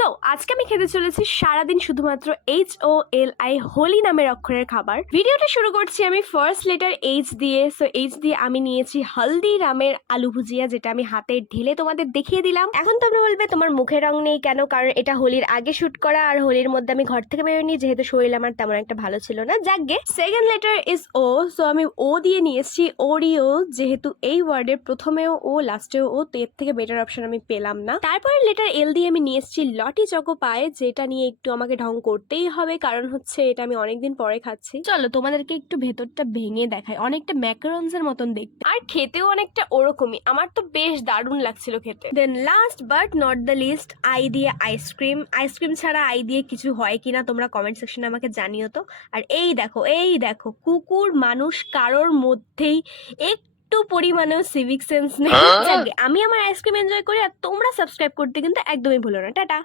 So আজকে আমি খেতে চলেছি সারাদিন শুধুমাত্র HOLI হোলি নামের অক্ষরের খাবার। ভিডিওটা শুরু করছি আমি ফার্স্ট লেটার H দিয়ে। সো H দিয়ে আমি নিয়েছি হলদিরামের আলু ভুজিয়া, যেটা আমি হাতে ঢেলে তোমাদের দেখিয়ে দিলাম। এখন তোমরা বলবে তোমার মুখে রং নেই কেন, কারণ এটা হোলির আগে শুট করা, আর হোলির মধ্যে আমি ঘর থেকে বেরোয়নি, যেহেতু শরীর আমার তেমন একটা ভালো ছিল না। যাকগে, second letter is O। So আমি ও দিয়ে নিয়েছি ওরিও, যেহেতু এই ওয়ার্ডের প্রথমেও ও লাস্টেও ও, তো এর থেকে বেটার অপশন আমি পেলাম না। তারপর লেটার L দিয়ে আমি নিয়ে এসেছি লটি চকো পায়, যেটা নিয়ে একটু আমাকে ঢং করতেই হবে, কারণ হচ্ছে এটা আমি অনেকদিন পরে খাচ্ছি। চলো তোমাদেরকে একটু ভেতরটা ভেঙে দেখাই। অনেকটা ম্যাকারনস এর মতন দেখতে, আর খেতেও অনেকটা ওরকমই। আমার তো বেশ দারুণ লাগছিল খেতে। Then last but not the least, আই দিয়ে আইসক্রিম। আইসক্রিম ছাড়া আই দিয়ে কিছু হয় কিনা তোমরা কমেন্ট সেকশনে আমাকে জানিও তো। আর এই দেখো কুকুর মানুষ কারোর মধ্যেই একটু পরিমাণেও সিভিক সেন্স নেই। যাকগে, আমি আমার আইসক্রিম এনজয় করি, আর তোমরা সাবস্ক্রাইব করতে কিন্তু একদমই ভুলো না। টাটা।